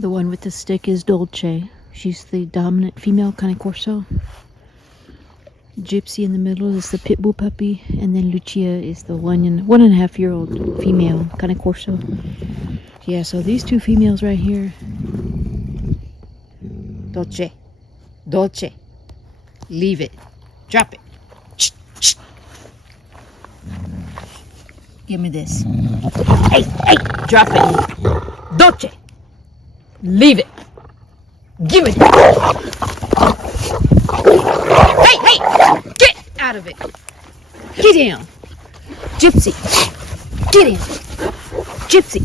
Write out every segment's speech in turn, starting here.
The one with the stick is Dolce. She's the dominant female Cane Corso. Gypsy in the middle is the Pitbull puppy, and then Lucia is the 1.5-year-old female Cane Corso. Yeah, so these two females right here. Dolce. Dolce. Leave it. Drop it. Give me this. Hey, hey, drop it. Dolce. Leave it. Give it. Hey, hey, get out of it. Get down. Gypsy. Get in. Gypsy.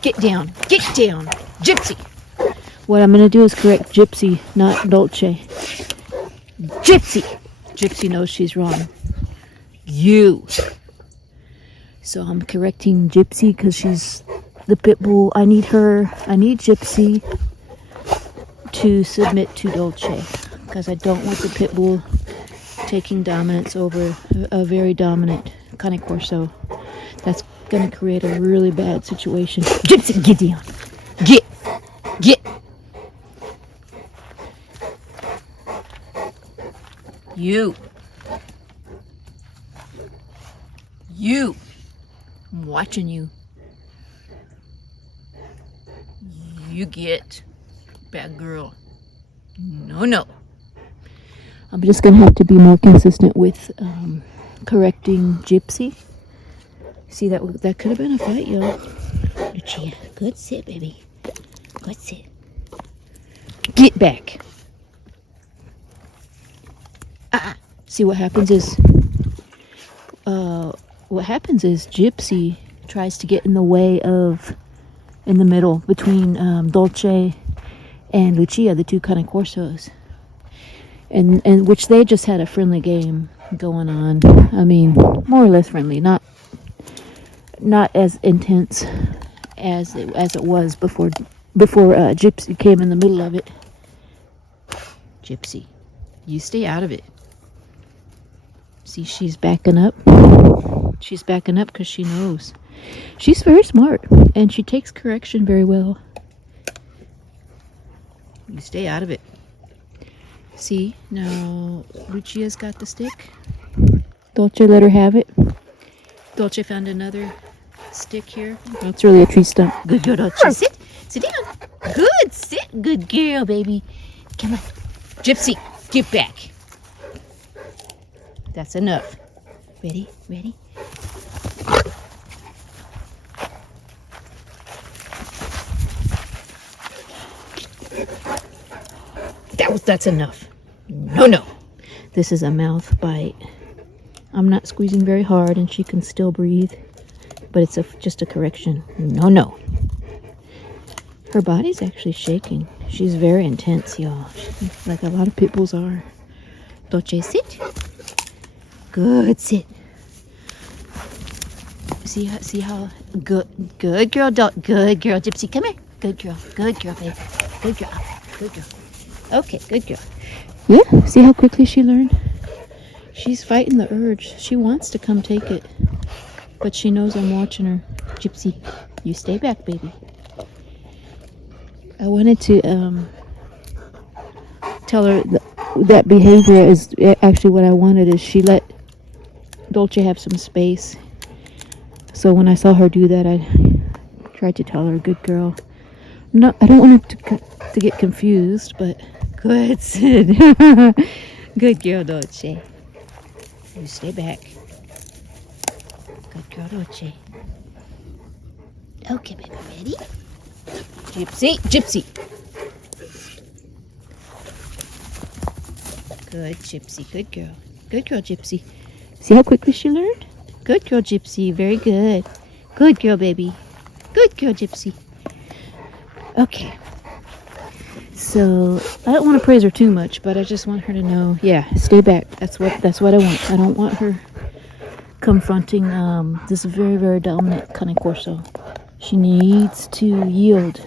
Get down. Get down. Gypsy. What I'm going to do is correct Gypsy, not Dolce. Gypsy. Gypsy knows she's wrong. You. So I'm correcting Gypsy because she's the pit bull. I need Gypsy to submit to Dolce because I don't want the pit bull taking dominance over a very dominant Cane Corso. That's going to create a really bad situation. Gypsy, get down. Get. You. I'm watching you. You get. Bad girl. No. I'm just going to have to be more consistent with correcting Gypsy. See, that could have been a fight, y'all. Lucia, good sit, baby. Good sit. Get back. See, what happens is Gypsy tries to get in the way of, in the middle between Dolce and Lucia, the two Cane Corsos, and which they just had a friendly game going on. I mean, more or less friendly, not as intense as it was before Gypsy came in the middle of it. Gypsy, you stay out of it. See, she's backing up. She's backing up because she knows. She's very smart, and she takes correction very well. You stay out of it. See, now Lucia's got the stick. Dolce let her have it. Dolce found another stick here. Oh, it's really a tree stump. Good girl, Dolce. Sit down. Good, sit. Good girl, baby. Come on. Gypsy, get back. That's enough. Ready? That's enough. No. This is a mouth bite. I'm not squeezing very hard and she can still breathe, but it's just a correction. No. Her body's actually shaking. She's very intense, y'all. Like a lot of pit bulls are. Dolce, sit. Good, sit. See how good girl, good girl, Gypsy, come here. Good girl, baby. Good girl. Okay, good girl. Yeah, see how quickly she learned? She's fighting the urge. She wants to come take it, but she knows I'm watching her. Gypsy, you stay back, baby. I wanted to tell her that behavior is actually what I wanted, is she let Dolce have some space. So when I saw her do that, I tried to tell her, good girl. No, I don't want her to get confused, but good, Sid. Good girl, Dolce. You stay back. Good girl, Dolce. Okay, baby, ready? Gypsy. Good, Gypsy. Good girl. Good girl, Gypsy. See how quickly she learned? Good girl, Gypsy. Very good. Good girl, baby. Good girl, Gypsy. Okay. So, I don't want to praise her too much, but I just want her to know, yeah, stay back. That's what I want. I don't want her confronting this very, very dominant Cane Corso. She needs to yield.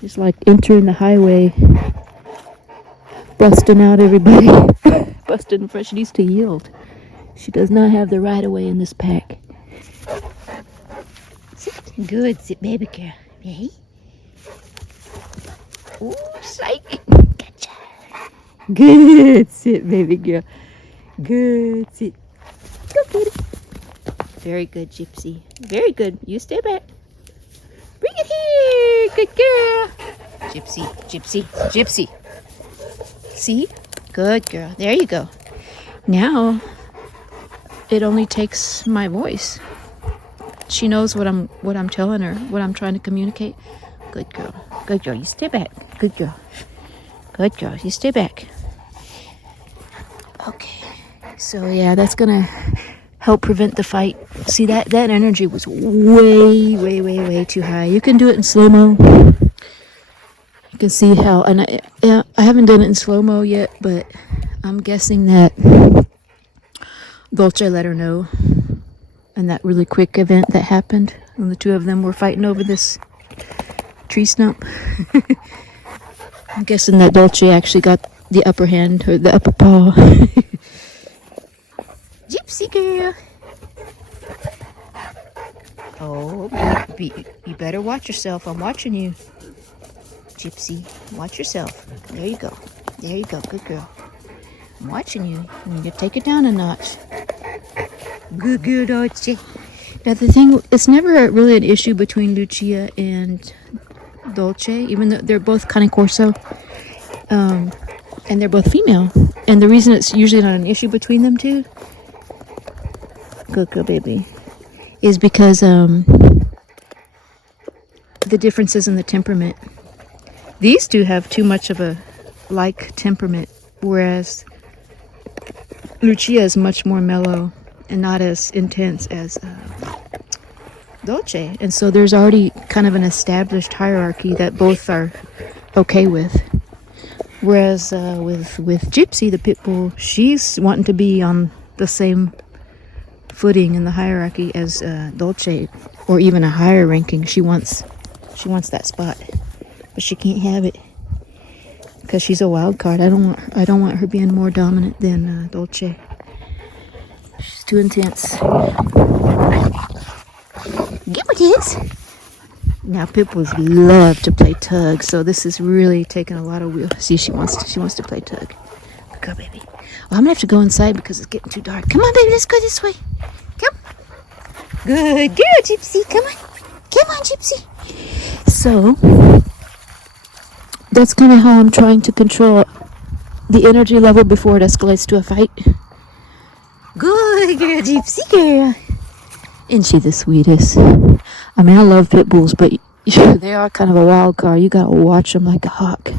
She's like entering the highway, busting out everybody. Busted in front. She needs to yield. She does not have the right of way in this pack. Sit. Good. Sit, baby girl. Hey. Ooh, psych. Gotcha. Good sit, baby girl. Good sit. Go get it. Very good, Gypsy. Very good. You stay back. Bring it here. Good girl. Gypsy, Gypsy, Gypsy. See? Good girl. There you go. Now, it only takes my voice. She knows what I'm telling her, what I'm trying to communicate. Good girl. Good girl. You stay back. Good girl. Good girl. You stay back. Okay. So yeah, that's gonna help prevent the fight. See, that energy was way too high. You can do it in slow-mo. You can see how, and I haven't done it in slow-mo yet, but I'm guessing that Dolce let her know. And that really quick event that happened when the two of them were fighting over this tree stump. I'm guessing that Dolce actually got the upper hand, or the upper paw. Gypsy girl. Oh, you better watch yourself. I'm watching you. Gypsy, watch yourself. There you go. There you go. Good girl. I'm watching you. You take it down a notch. Good girl, Dolce. Now the thing, it's never really an issue between Lucia and Dolce, even though they're both Cane Corso, and they're both female. And the reason it's usually not an issue between them two, good girl, baby, is because the differences in the temperament. These two have too much of a like temperament, whereas Lucia is much more mellow and not as intense as Dolce. And so there's already kind of an established hierarchy that both are okay with. Whereas with Gypsy, the pit bull, she's wanting to be on the same footing in the hierarchy as Dolce, or even a higher ranking. She wants that spot, but she can't have it because she's a wild card. I don't want her being more dominant than Dolce. She's too intense. Get what it is. Now pit bulls love to play tug, so this is really taking a lot of will. See, she wants to play tug. Good girl, baby. Well, I'm gonna have to go inside because it's getting too dark. Come on, baby, let's go this way. Come. Good girl, Gypsy. Come on. Come on, Gypsy. So that's kind of how I'm trying to control the energy level before it escalates to a fight. Good girl, Gypsy girl. Isn't she the sweetest? I mean, I love pit bulls, but they are kind of a wild card. You gotta watch them like a hawk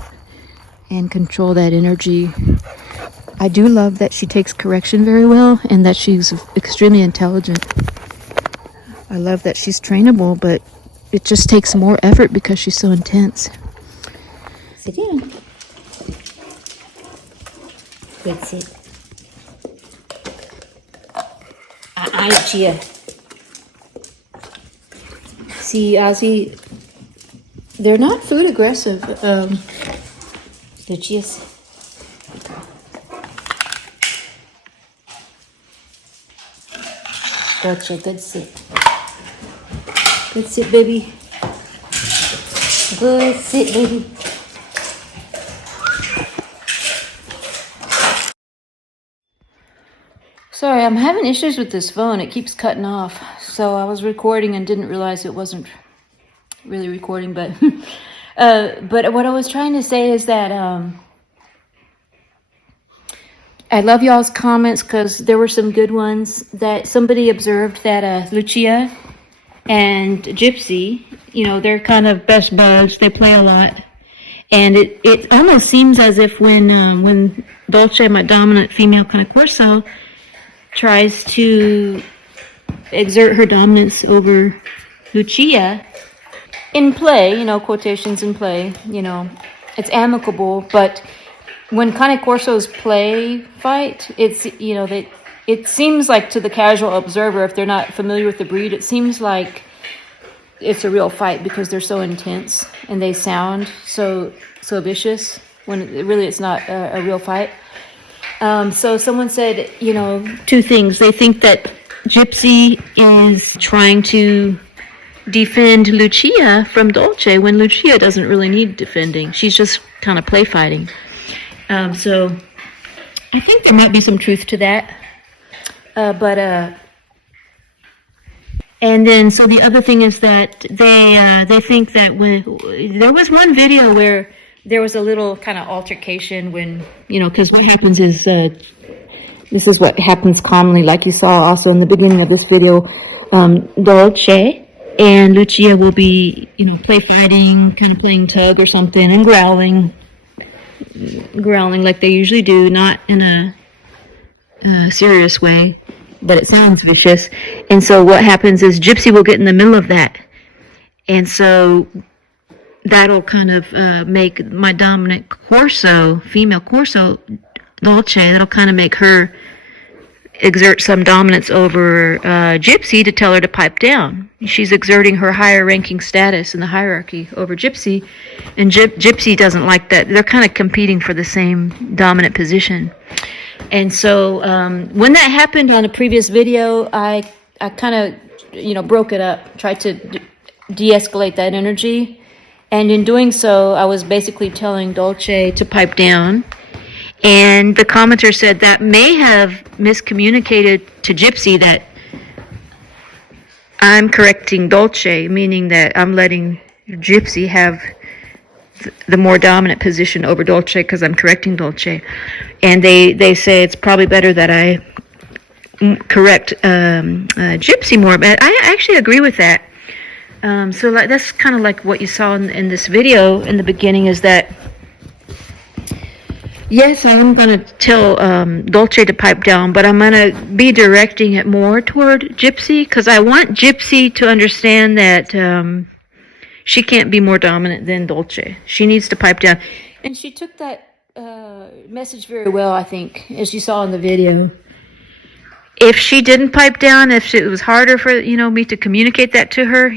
and control that energy. I do love that she takes correction very well and that she's extremely intelligent. I love that she's trainable, but it just takes more effort because she's so intense. Sit down. Good sit. Chia. See, Ozzy, they're not food aggressive. Lucia's. Gotcha, good sit. Good sit, baby. Good sit, baby. Sorry, I'm having issues with this phone. It keeps cutting off. So I was recording and didn't realize it wasn't really recording, but but what I was trying to say is that I love y'all's comments because there were some good ones. That somebody observed that Lucia and Gypsy, you know, they're kind of best buds. They play a lot. And it almost seems as if when Dolce, my dominant female Cane Corso, tries to exert her dominance over Lucia in play, you know, quotations in play, you know, it's amicable, but when Cane Corsos play fight, it's, you know, it seems like to the casual observer, if they're not familiar with the breed, it seems like it's a real fight because they're so intense and they sound so vicious when really it's not a real fight. So someone said, you know, two things. They think that Gypsy is trying to defend Lucia from Dolce when Lucia doesn't really need defending. She's just kind of play fighting. So I think there might be some truth to that. And then, so the other thing is that they think that when there was one video where there was a little kind of altercation when, because what happens is, this is what happens commonly, like you saw also in the beginning of this video, Dolce and Lucia will be, play fighting, kind of playing tug or something, and growling like they usually do, not in a serious way, but it sounds vicious. And so what happens is Gypsy will get in the middle of that, and so that'll kind of make my dominant Corso, female Corso, Dolce, that'll kind of make her exert some dominance over Gypsy to tell her to pipe down. She's exerting her higher ranking status in the hierarchy over Gypsy, and Gypsy doesn't like that. They're kind of competing for the same dominant position. And so when that happened on a previous video, I kind of, broke it up, tried to de-escalate that energy. And in doing so, I was basically telling Dolce to pipe down. And the commenter said that may have miscommunicated to Gypsy that I'm correcting Dolce, meaning that I'm letting Gypsy have the more dominant position over Dolce because I'm correcting Dolce. And they say it's probably better that I correct Gypsy more. But I actually agree with that. So that's kind of like what you saw in this video in the beginning, is that yes, I'm going to tell Dolce to pipe down, but I'm going to be directing it more toward Gypsy because I want Gypsy to understand that she can't be more dominant than Dolce. She needs to pipe down. And she took that message very well, I think, as you saw in the video. If she didn't pipe down, if it was harder for me to communicate that to her,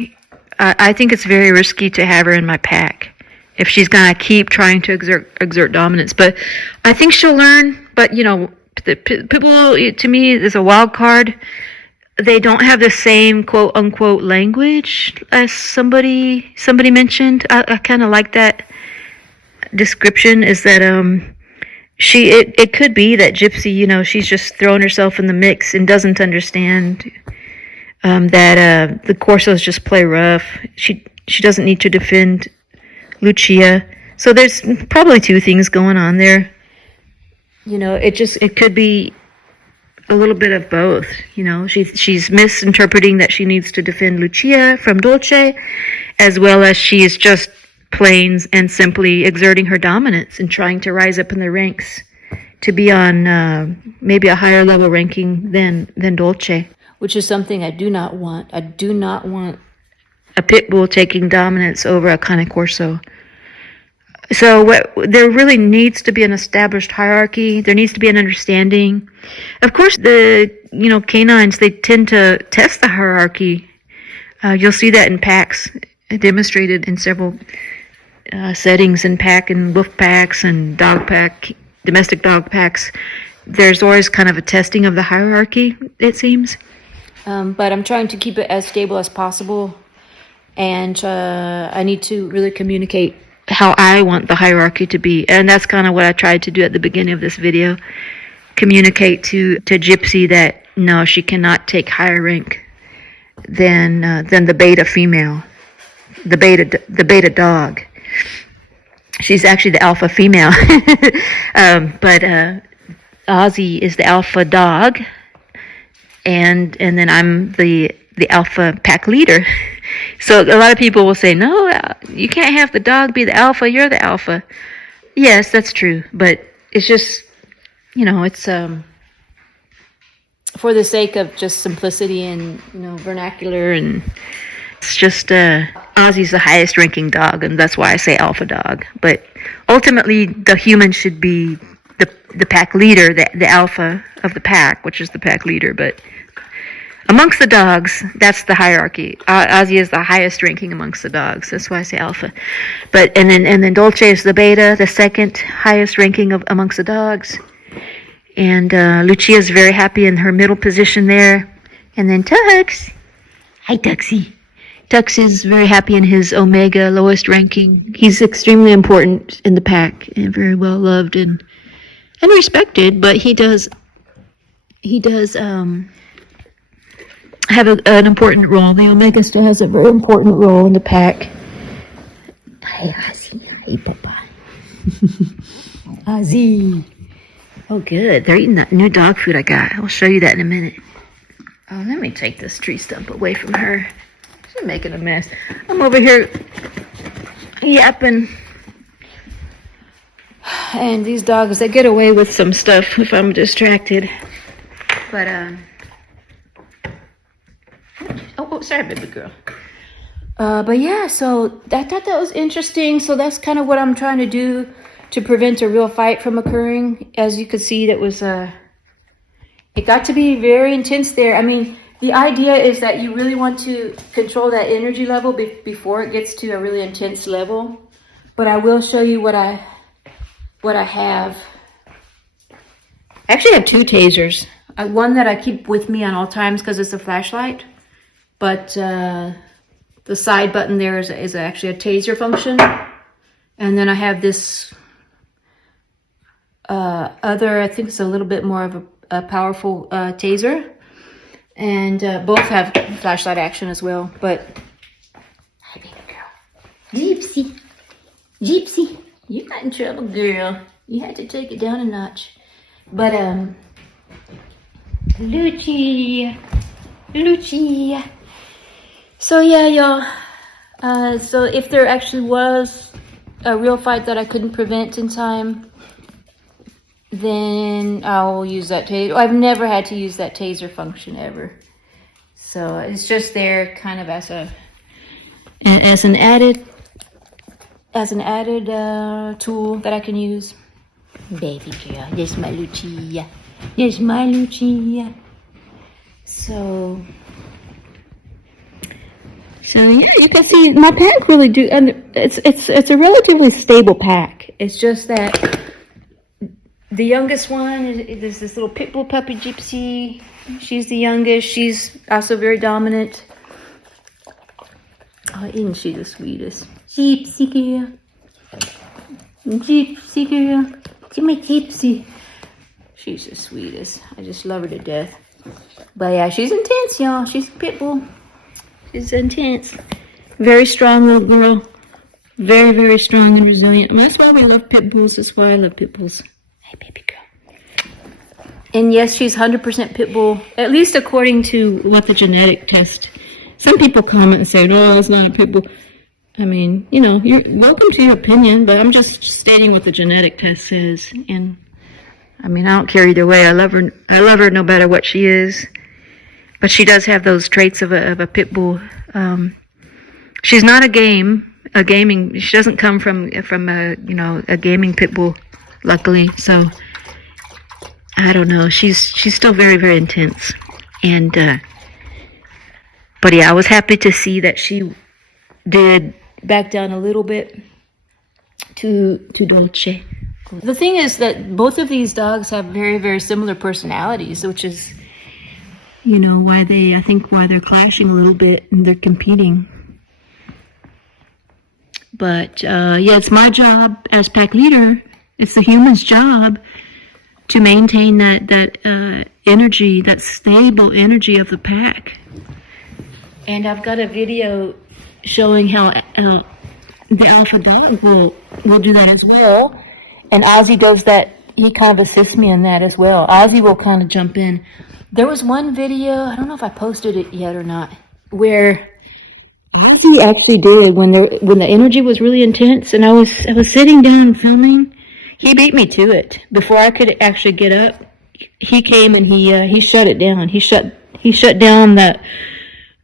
I think it's very risky to have her in my pack if she's going to keep trying to exert dominance. But I think she'll learn. But, the people, to me, is a wild card. They don't have the same quote-unquote language as somebody mentioned. I kind of like that description, is that it could be that Gypsy, she's just throwing herself in the mix and doesn't understand that the Corsos just play rough. She doesn't need to defend Lucia. So there's probably two things going on there. It could be a little bit of both. She's misinterpreting that she needs to defend Lucia from Dolce, as well as she is just plain and simply exerting her dominance and trying to rise up in the ranks to be on maybe a higher level ranking than Dolce, which is something I do not want. I do not want a pit bull taking dominance over a Cane Corso. So there really needs to be an established hierarchy. There needs to be an understanding. Of course, the canines, they tend to test the hierarchy. You'll see that in packs, demonstrated in several settings in pack and wolf packs and dog pack, domestic dog packs. There's always kind of a testing of the hierarchy, it seems. But I'm trying to keep it as stable as possible. And I need to really communicate how I want the hierarchy to be. And that's kind of what I tried to do at the beginning of this video. Communicate to Gypsy that no, she cannot take higher rank than the beta female, the beta dog. She's actually the alpha female. But Ozzy is the alpha dog, and then I'm the alpha pack leader. So a lot of people will say, no, you can't have the dog be the alpha, you're the alpha. Yes, that's true, but it's just, it's for the sake of just simplicity and, vernacular, and it's just Ozzy's the highest ranking dog, and that's why I say alpha dog. But ultimately, the human should be the pack leader, the alpha of the pack, which is the pack leader. But amongst the dogs, that's the hierarchy. Ozzy is the highest ranking amongst the dogs. That's why I say alpha. But and then Dolce is the beta, the second highest ranking amongst the dogs. And Lucia is very happy in her middle position there. And then Tux, hi Tuxie. Tux is very happy in his Omega lowest ranking. He's extremely important in the pack and very well loved and respected, but he does have an important role. The Omega still has a very important role in the pack. Hey, Ozzy. Hey, Papa. Ozzy. Oh, good. They're eating that new dog food I got. I'll show you that in a minute. Oh, let me take this tree stump away from her. She's making a mess. I'm over here yapping. And these dogs, they get away with some stuff if I'm distracted. But, oh, sorry, baby girl. But yeah, so I thought that was interesting. So that's kind of what I'm trying to do to prevent a real fight from occurring. As you could see, that was, it got to be very intense there. I mean, the idea is that you really want to control that energy level before it gets to a really intense level. But I will show you what I have. I actually have two tasers. One that I keep with me on all times because it's a flashlight. But the side button there is actually a taser function. And then I have this other, I think it's a little bit more of a powerful taser. And both have flashlight action as well. But, hi, baby girl. Gypsy. Gypsy. You got in trouble, girl. You had to take it down a notch. But, Lucci. So, yeah, y'all. So, if there actually was a real fight that I couldn't prevent in time, then I'll use that taser. I've never had to use that taser function ever. So, it's just there kind of as an added tool that I can use. Baby girl, there's my Lucia. There's my Lucia. So yeah, you can see my pack really do, and it's a relatively stable pack. It's just that the youngest one is this little Pitbull puppy Gypsy. She's the youngest. She's also very dominant. Oh, isn't she the sweetest? Gypsy girl. Gypsy girl. She's my Gypsy. She's the sweetest. I just love her to death. But yeah, she's intense, y'all. She's a Pitbull. She's intense. Very strong little girl. Very, very strong and resilient. And that's why we love Pitbulls. That's why I love Pitbulls. Hey, baby girl. And yes, she's 100% Pitbull. At least according to what the genetic test. Some people comment and say, "Oh, it's not a Pitbull." I mean, you know, you're welcome to your opinion, but I'm just stating what the genetic test says. And I mean, I don't care either way. I love her no matter what she is. But she does have those traits of a Pitbull. She's not a gaming. She doesn't come from a gaming Pitbull, luckily. So I don't know. She's still very, very intense. And but yeah, I was happy to see that she did back down a little bit to Dolce. The thing is that both of these dogs have very, very similar personalities, which is, you know, why they're clashing a little bit and they're competing. But yeah, it's my job as pack leader. It's the human's job to maintain that energy, that stable energy of the pack. And I've got a video showing how the alpha dog will do that as well. And Ozzy does that. He kind of assists me in that as well. Ozzy will kind of jump in. There was one video, I don't know if I posted it yet or not, where Ozzy actually did when the energy was really intense, and I was sitting down filming. He beat me to it before I could actually get up. He came and he shut it down. He shut down that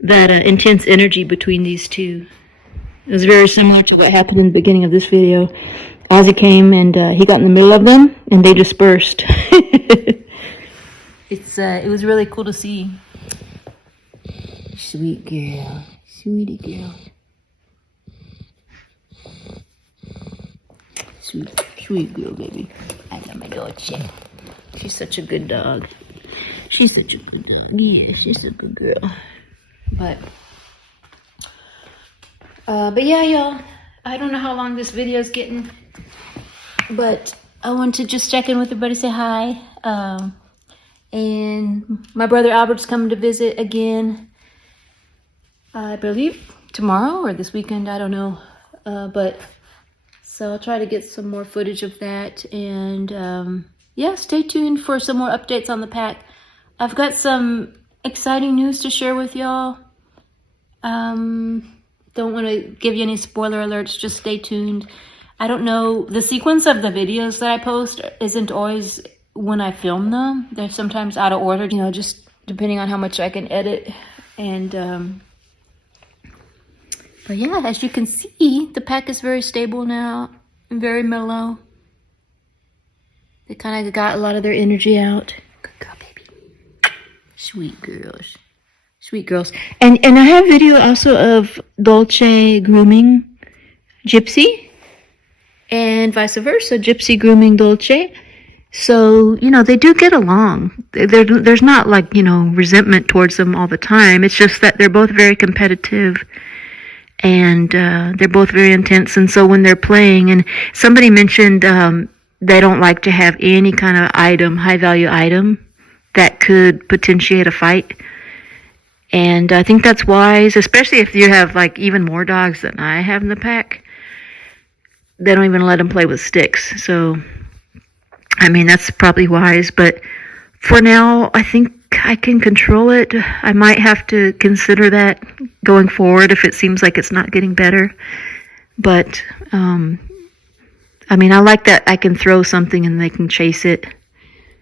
intense energy between these two. It was very similar to what happened in the beginning of this video. Ozzy came and he got in the middle of them and they dispersed. It was really cool to see. Sweet girl. Sweetie girl. Sweet girl, baby. I love my Dolce. She's such a good dog. She's such a good dog. Yeah, she's a good girl. But But yeah, y'all, I don't know how long this video is getting, but I want to just check in with everybody, say hi. And my brother Albert's coming to visit again, I believe tomorrow or this weekend, I don't know. But so I'll try to get some more footage of that. And yeah, stay tuned for some more updates on the pack. I've got some exciting news to share with y'all. Don't want to give you any spoiler alerts, just stay tuned. I don't know, the sequence of the videos that I post isn't always when I film them. They're sometimes out of order, you know, just depending on how much I can edit. And but yeah, as you can see, the pack is very stable now and very mellow. They kind of got a lot of their energy out. Good girl, baby. Sweet girls. Sweet girls. And I have video also of Dolce grooming Gypsy and vice versa, Gypsy grooming Dolce. So, you know, they do get along. There's not like, you know, resentment towards them all the time. It's just that they're both very competitive and they're both very intense. And so when they're playing, and somebody mentioned they don't like to have any kind of item, high value item that could potentiate a fight. And I think that's wise, especially if you have like even more dogs than I have in the pack. They don't even let them play with sticks. So, I mean, that's probably wise. But for now, I think I can control it. I might have to consider that going forward if it seems like it's not getting better. But, I mean, I like that I can throw something and they can chase it.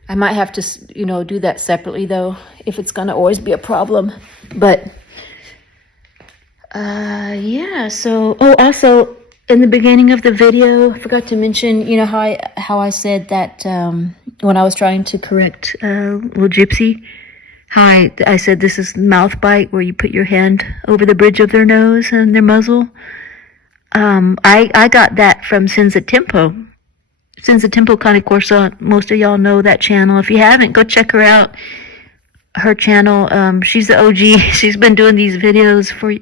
I might have to, you know, do that separately, though, if it's going to always be a problem. But, yeah, so, oh, also, in the beginning of the video, I forgot to mention, you know, how I said that when I was trying to correct little Gypsy, how I said this is mouth bite, where you put your hand over the bridge of their nose and their muzzle. I got that from Senza Tempo. Senza Tempo Cane Corso. Most of y'all know that channel. If you haven't, go check her out. Her channel, she's the OG. She's been doing these videos for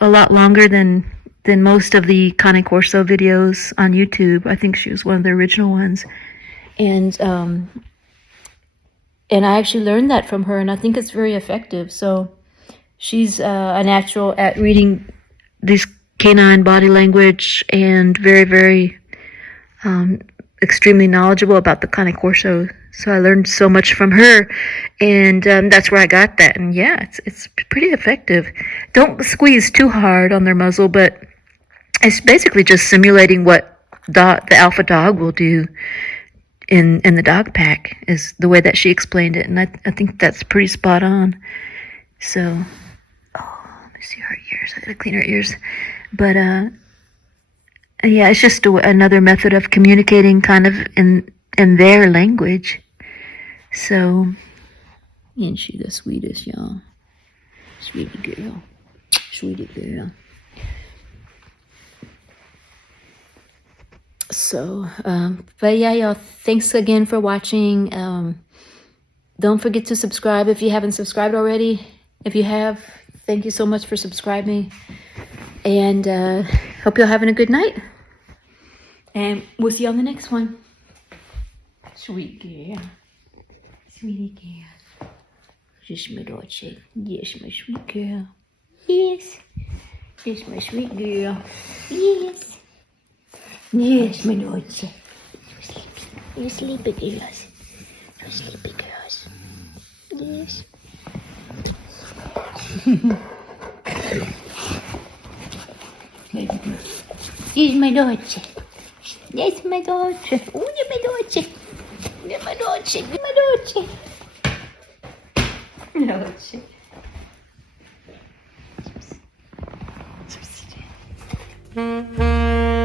a lot longer than most of the Cane Corso videos on YouTube. I think she was one of the original ones. And I actually learned that from her, and I think it's very effective. So she's a natural at reading this canine body language and very, very extremely knowledgeable about the Cane Corso. So I learned so much from her, and that's where I got that. And yeah, it's pretty effective. Don't squeeze too hard on their muzzle, but it's basically just simulating what the alpha dog will do in the dog pack, is the way that she explained it. And I think that's pretty spot on. So, oh, let me see her ears. I gotta clean her ears. But, yeah, it's just another method of communicating kind of in their language. So, ain't she the sweetest, y'all? Sweetie girl. Sweetie girl. So, but yeah, y'all, thanks again for watching. Don't forget to subscribe if you haven't subscribed already. If you have, thank you so much for subscribing. And hope you're having a good night. And we'll see you on the next one. Sweet girl. Sweetie girl. Yes, my daughter. Yes, my sweet girl. Yes. Yes, my sweet girl. Yes. Yes, my daughter. You're sleepy. You're sleepy, girls. You're sleepy, girls. Yes. Here's my daughter. That's my daughter. Oh, you're my daughter. You're my daughter. You're my daughter. Daughter. Gypsy. Gypsy.